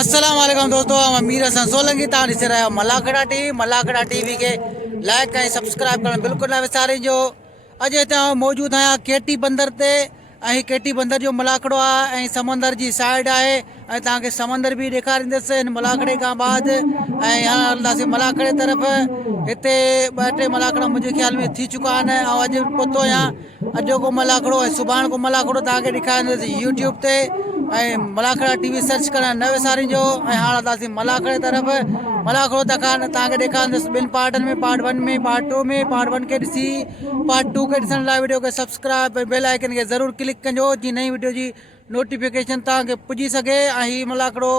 अस्सलाम वालेकुम दोस्तों, मैं मीरहसन सोलंकी तव्हां ॾिसी रहिया आहियो मलाखड़ा टीवी खे लाइक ऐं सब्सक्राइब करणु बिल्कुलु न विसारिजो। अॼु हिते मौजूदु आहियां केटी बंदर ते ऐं केटी बंदर जो मलाखड़ो आहे ऐं समंदर जी साइड आहे ऐं तव्हांखे समंदर बि ॾेखारींदुसि हिन मलाखड़े खां बाद। ऐं हाणे हलंदासीं मलाखड़े तरफ़। हिते ॿ टे मलाखड़ा मुंहिंजे ख़्याल में थी चुका आहिनि ऐं अॼु पहुतो आहियां। अॼु को मलाखड़ो ऐं सुभाणे को मलाखड़ो तव्हांखे ॾेखारींदुसि यूट्यूब ते ऐं मलाखड़ा टीवी सर्च करणु न विसारिजो। ऐं हाणे हलंदासीं मलाखड़े तरफ़। मलाखड़ो तव्हांखे ॾेखारींदुसि ॿिनि पार्टनि में, पार्ट 1 में, पार्ट 2 में। पार्ट 1 खे ॾिसी पार्ट 2 खे ॾिसण लाइ वीडियो खे सब्सक्राइब ऐं बेल आइकन खे ज़रूरु क्लिक कजो जीअं नई वीडियो जी नोटिफिकेशन तव्हांखे पुॼी सघे। ऐं हीउ मलाखड़ो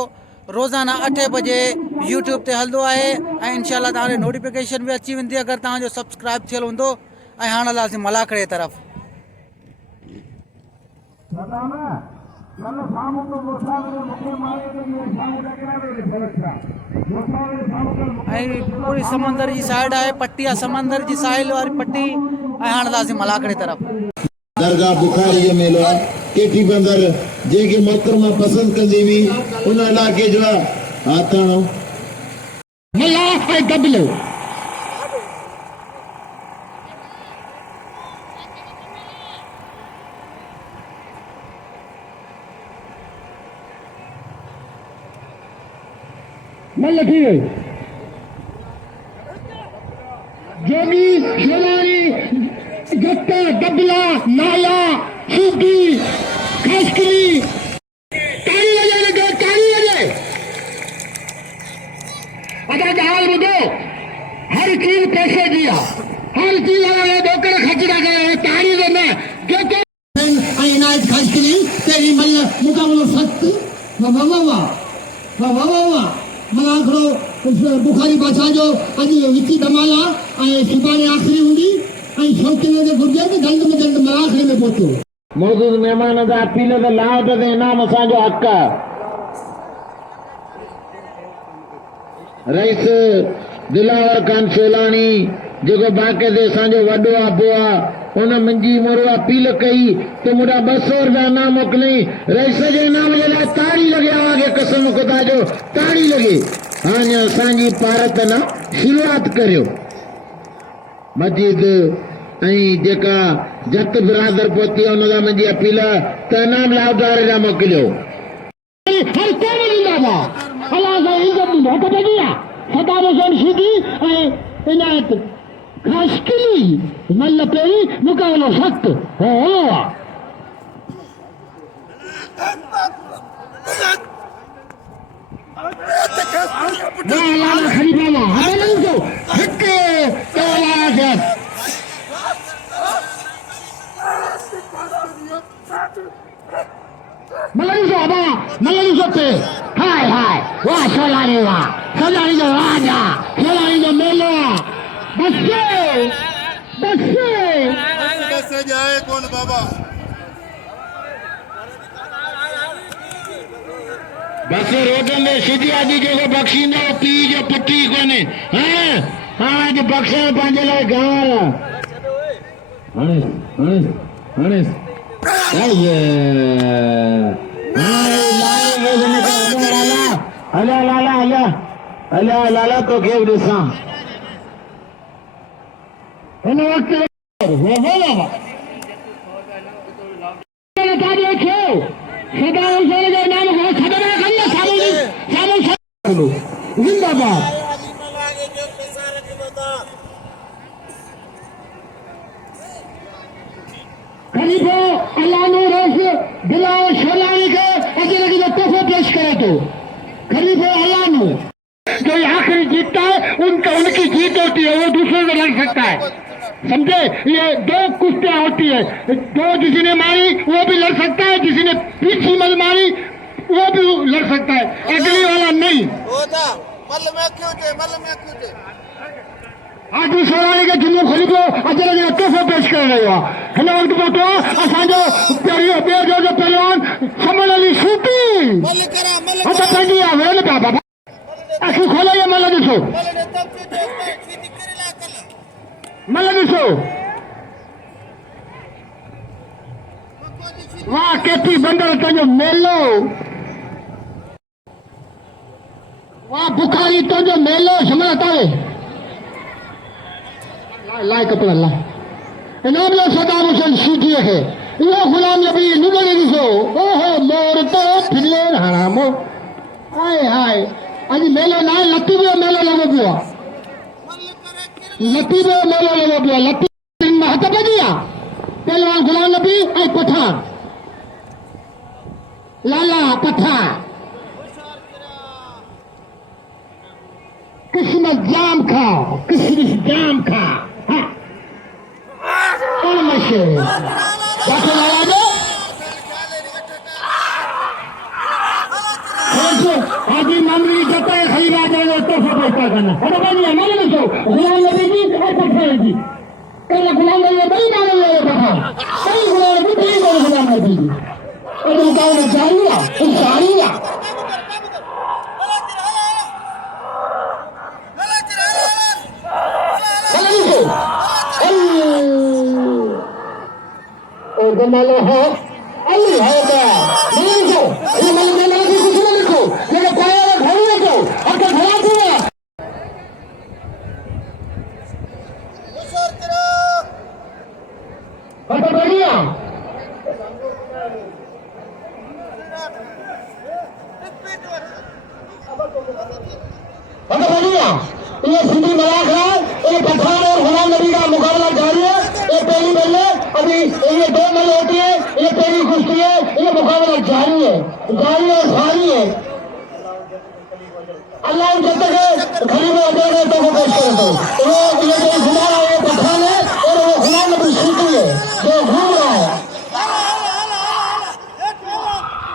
रोज़ाना 8 बजे यूट्यूब ते हलंदो आहे ऐं इनशाला तव्हांखे नोटिफिकेशन बि अची वेंदी अगरि तव्हांजो सब्सक्राइब थियल हूंदो। ऐं हाणे हलंदासीं मलाखड़े तरफ़। ऐं पूरी समंदर जी साइड आहे, पट्टी आहे समंदर जी साहिल वारी पट्टी। ऐं हाणे हलंदासीं मलाखड़े तरफ़। दरगाह बुखारी जो मेलो आहे केटी बंदर जेके मोहतरमा पसंद कंदी हुई उन इलाइक़े जो आहे हाथाणो मलाह ऐं दबलो। मलखी जोगी शोलानी गट्टा दबला नाला सूबी खसकरी ताली लगे अदा हाल बुधो। हर चीज पैसे दिया, हर चीज दोकर खचड़ा गए ताली देना जो इनायत खसकरी तेरी मल मुकाबलो सख्त वाह वाह वाह वाह वाह वाह। मलाखड़ो बुखारी भाषा जो अॼु विची धमाल आहे ऐं सुभाणे आख़िरी हूंदी ऐं शौक़ीन खे घुरिजे त जल्द में जल्द मलाखड़े में पहुचो। मौजूद महिमान जा अपील ते लाभ ते इनाम असांजो हक़ आहे। रईस दिलावर खान सोलानी जेको बाक़ाइदे असांजो वॾो आबो आहे उन मुंहिंजी मोरो अपील कई त मुंहिंजा 200 रुपया इनाम मोकिलियईं। रईस जे इनाम जे लाइ ताड़ी लॻे आवाज़ कसम ख़ुदा जो ताड़ी लॻे। हाणे असांजी भारत न शुरूआत करियो। मस्जिद ऐं जेका जत बिरादर पहुती आहे उन लाइ मुंहिंजी अपील त इनाम लाभदार जा मोकिलियो। सदाम शीदी ऐं इनायत खसकली मल पहिरीं मुकाबलो सख्त हो। हाय हाय वाह सोलानी वाह सोलानी जो राजा सोलानी जो मेलो बस जाए कौन बाबा बस रोड में सीधी आदि जो बख्शींदो पी जो पुटी कोने हां हां जो बख्शे पंहिंजे लाइ गाल हणे लाला तो के ॾिसां हिन वक़्तु जिंदाबाद। खलीफो अल्लाह ने रोज़ दिलावर शोलानी के अजर की तोहफा पेश करे तो खलीफो अल्लाह ने जो आखिरी जीतता है उनकी जीत होती है, वो दूसरे से लड़ सकता है। समझे? ये 2 कुश्तियां होती है, 2 किसी ने मारी वो भी लड़ सकता है, किसी ने पीछी मल मारी वो भी लड़ सकता है, अगली वाला नहीं। आज सोलानी के जुम्मो खलीफो अजर जो तोहफा पेश कर रहे हो हिन वक़्तु पहुतो असांजो ॿियो जो पहलवान समल अली सूटी हथ पंहिंजी आहे वेल पिया बाबा अखियूं खोले ये मल ॾिसो मल ॾिसो वाह केटी बंदर तुंहिंजो मेलो बुखारी तो जो मेलो समझता है लाए कपड़ा ला इनाम लो सदाम हुसैन शीदी है ये गुलाम नबी निगले दिसो ओहो मोर तो फिले हरामो हाय हाय आज मेलो ना लत्ती भी मेलो लगो पियो लत्ती भी मेलो लगो पियो लत्ती महत्व दिया पहलवान गुलाम नबी आई पठान लाला पठान किस्मत जाम खाओ किस्मत जाम खाओ कौन मशे बाकी लाला दो आदि मामले जाता है खरीदा जाएगा तो सब पैसा करना अरे भाई हमारे में तो गुलाम नबी जी और पठान जी कल गुलाम नबी नहीं माने ये पठान कई गुलाम नबी नहीं माने गुलाम नबी जी और उनका वो जानिया इंसानिया जमालो हो अली होगा नहीं लिखो ये मैंने जमालो की कुछ नहीं लिखो मेरे पाया है घर लिखो और क्या भला दिया बता बढ़िया बता बढ़िया ये सिंधी मलाखड़ा ये पठान और गुलाम नबी का मुकाबला जारी है ये पहली बल्ले अभी ये दो मल्ले होती है ये पहली कुश्ती है ये मुकाबला जारी है और सारी है अल्लाह जब तक खलीफा अब्दुल तो को पेश करे तो ये जो घुमा रहा है पठान है और वो गुलाम नबी शीदी है जो घूम रहा है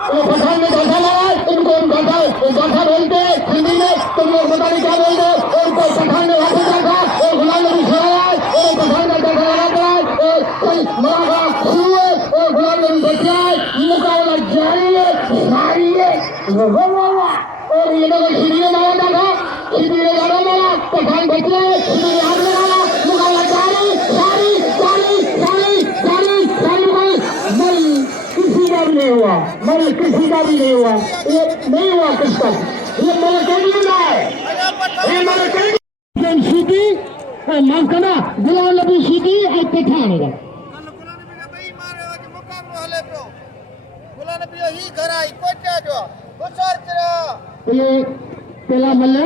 वो पठान में गाथा लगा इनको गाथा बोलते हैं हिंदी में तुम लोग पता नहीं क्या बोलते और पठान ने हाथ रखा और गुलाम नबी खड़ा है और पठान का गाथा लगा है और मलाखड़ा हुए और गुलाम नबी बैठा है मुकाबला जारी है सारी है और ये लोग सीढ़ियों मारा था सीढ़ी ने गाड़ा मारा पठान बैठे हैं सीढ़ी ने हाथ लगाया मुकाबला जारी सारी मल किसी का भी नहीं हुआ ये नहीं हुआ किसका ये मेरे कैदी में है ये मेरे कैदी शीदी माफ करना गुलाम नबी शीदी और पठान है ये पहला मल्ल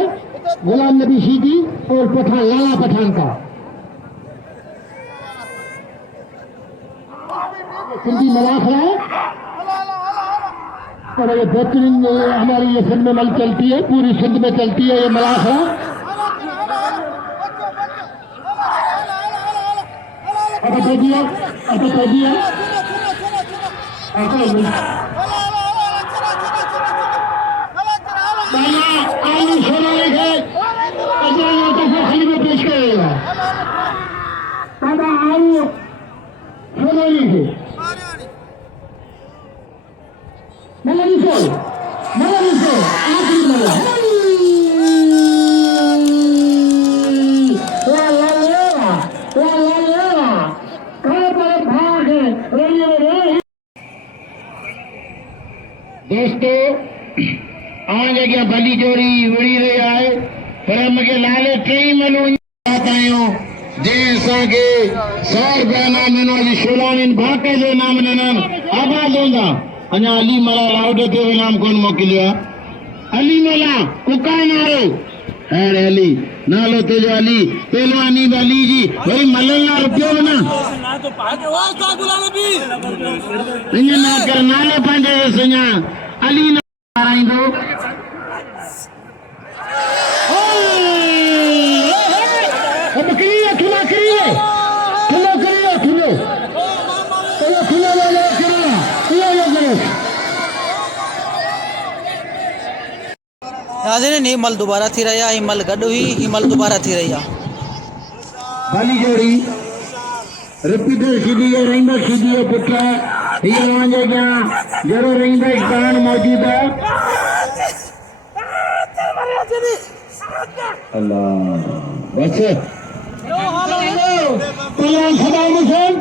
गुलाम नबी शीदी और पठान लाला पठान का सिंधी मलाखड़ा है और ये बेहतरीन हमारी ये सिंध में मल चलती है पूरी सिंध में चलती है ये मलाखड़ा दे दिया आलू सोना है खलीफे पेश करेगा आलू सोना है मलरिसो आखिरी मल्ला दोस्तों आज अॻियां भली जोड़ी विड़ी रही आहे पर मूंखे लाले टई मलूं आहियूं जंहिं असांखे 100 रुपया इनाम ॾिनो अॼु शोलानीनि भाके जो इनाम ॾिननि आबाद हूंदा अञा अली मला लाउड ते इनाम कोन मोकिलियो आहे अली मला कुका नारो खैर अली नालो तुंहिंजो अली पहलवानी अली जी वरी मलनि लाइ रुपयो बि न ईअं न कर नालो पंहिंजे सुञा अली न कराईंदो नाज़रीन ही मल दोबारा थी रहा ही मल गॾु हुई ही मल दोबारा थी रही आहे भली जोड़ी रिपीटर सीधी है रहींदड़ सीधी है पुट ये वांजे क्या जरूर रहींदड़ कान मौजूद है अल्लाह बस पहलवान सदाम हुसैन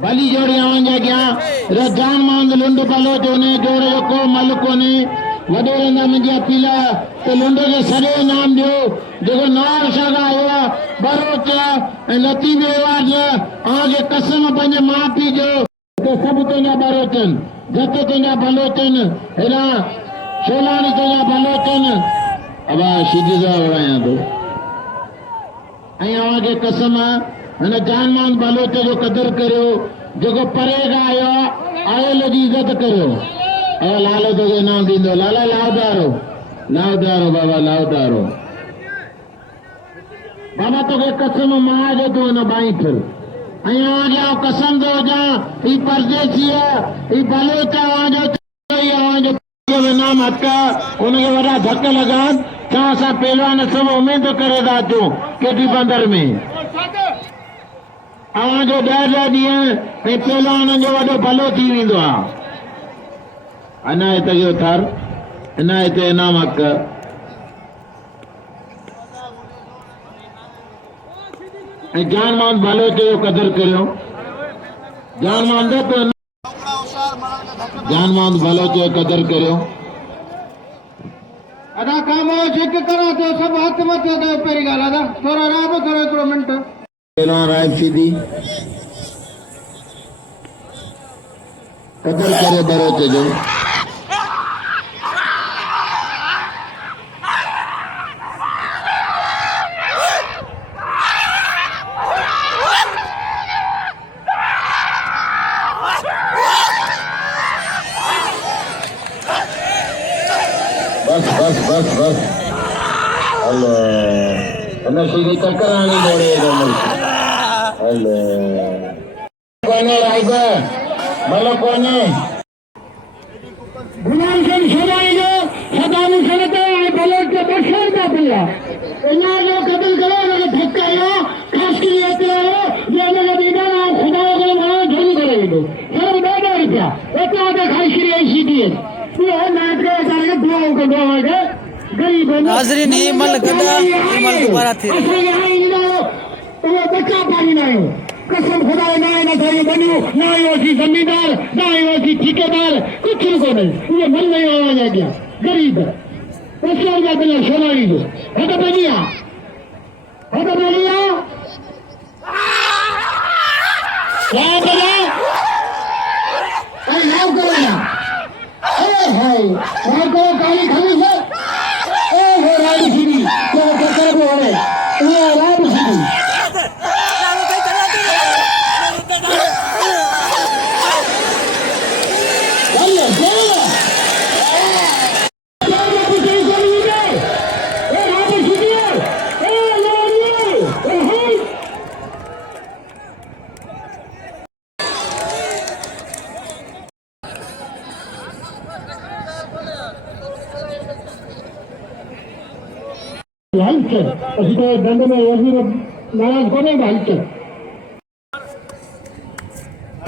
भली जोड़ी आवन जॻियां रजान मांद लुंड बलोच ने जोड़े को मलको ने वॾे रंदा मुंहिंजी अपील त लुंड खे सॼो इनाम ॾियो जेको नवां शागा आयो बरोच ऐं लतीफ़ एवाज जे कसम पंहिंजे माउ पीउ जो त सभु तुंहिंजा बरोचनि जत तुंहिंजा बलोचनि हेॾा शोलाणी तुंहिंजा बलोचनि अबा शीदी साहिब वड़ायां थो ऐं खे कसम हिन जानमान बलोच जो क़दुरु करियो जेको परे खां आयो आयल जी इज़त करियो लालो तोखे इनाम ॾींदो लाला लाउदारो बाबा लाउदारो बाबा तोखे कसम मां जो तूं हिन बाई फिर ऐं कसम थो हुजां ही परदेसी ही बलोच जो इनाम हक उनखे वॾा धक लॻानि छा असां पहलवान सभु उमेद करे था अचूं केटी बंदर में जो 10 ॾींहं ऐं पहलवान जो वॾो भलो थी वेंदो आहे इनायत जो थर इनायत इनाम हक़ ऐं जानमान भलो जो क़दुरु करियो जानमान भलो जो क़दुरु करियो अदा काम चेक करो तो सब हथ मत दो पहिरीं ॻाल्हि अदा थोरो राबो करो हिकिड़ो मिंट राहिब सीधी क़दुरु करे बरोच जो बस हेलो अल्लाह सीधी चक्कर आनी मोड़े हेलो कोने राहिब भलो कोने गुलाम सिंह शोभाई जो सदाम सनत ऐं बलोच जो बशर का पिया इना जो क़तल करो उनखे ठकायो खास की एतिरो आयो जो उनखे ॾींदा खुदा जो माण्हू झोली करे वेंदो सिर्फ़ 2 रुपया एतिरा त खाई छॾी आई सीधी इहो नाटक असांखे दुआऊं कंदो आहे नाज़रीन ही मल गदा ही मल दोबारा थी बच्चा पानी ना आयो कसम खुदा ना न थाई बनियो ना आयो सी जमींदार ना आयो सी ठेकेदार कुछ न कोने ये मन नहीं आवाज आ गया गरीब पैसा का बिना सोनाई जो हट बनिया क्या बना अरे नाव करो ना ए हाय नाव करो काली खली से राहिब सीधी तो चक्कर में हो रहे ये राहिब सीधी हलचल असीं तो दंड में वज़ीर नाराज़ कोन्हे हलचल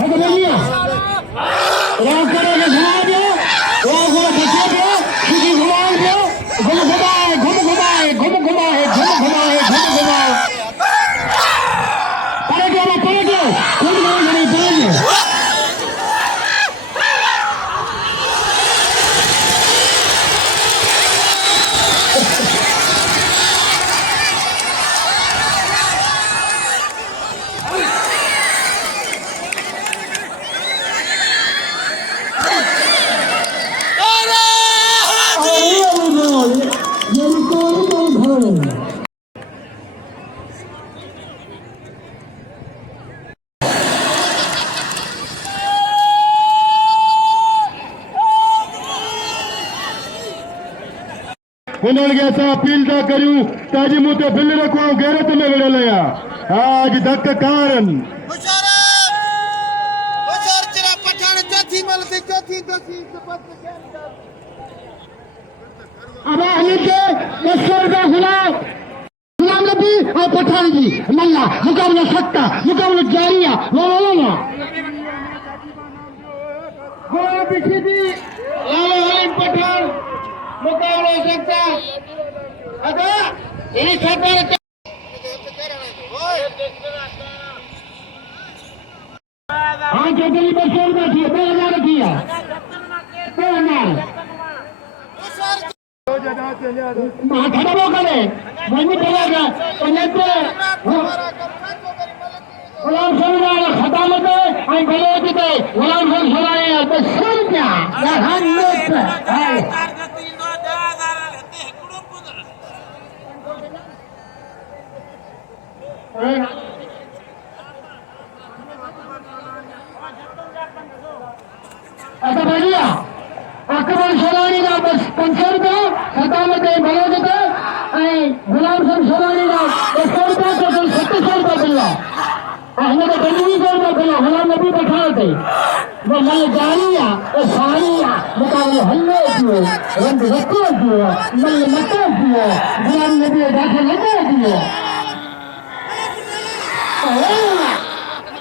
है कि नहीं राव करे के घुमा दियो वो बचे दियो सीधी घुमा दियो घुम घुमाए घुम घुमाए घुम घुमाए घुम घुमाए घुम घुमाए पलटो खुद नहीं पलटो उन्होंने असां अपील था करूं ताजी मूं ते बिल रखो गैरत में विड़ियल आहियां आज धक कारन अब हमें 200 रुपया गुलाम नबी और पठान जी मल्ला मुकाबला सत्ता मुकाबला जारिया लाला शेदी लाला रहीम पठान मुकाबला सत्ता अदा ये सरकार हाँ चौधरी 200 रुपया थी 2000 किया 2000 खड़ा करे वही बोला गुलाम सरदार खदामत है बलोच पे गुलाम सरदार 200 रुपया ऐसा भैया अकबर सोलानी का बस 500 रुपया खदामत है बलोच पे गुलाम सोलानी का 200 रुपया तो 700 रुपया मिला अहमद 2200 रुपया मिला गुलाम नबी बैठा थे वो मल जारिया वो सारिया मुकाबले हल्ले दियो रंग रखो दियो मल मतो दियो गुलाम नबी दाखिल लगे दियो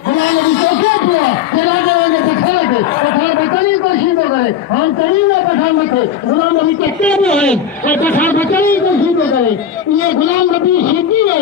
गुलाम नबी चौके दियो चला जाएंगे पठान के पठान बचाने की कोशिश न करे हम करेंगे पठान मत गुलाम नबी कहते भी है और पठान बचाने की कोशिश न करे ये गुलाम नबी सिद्धि है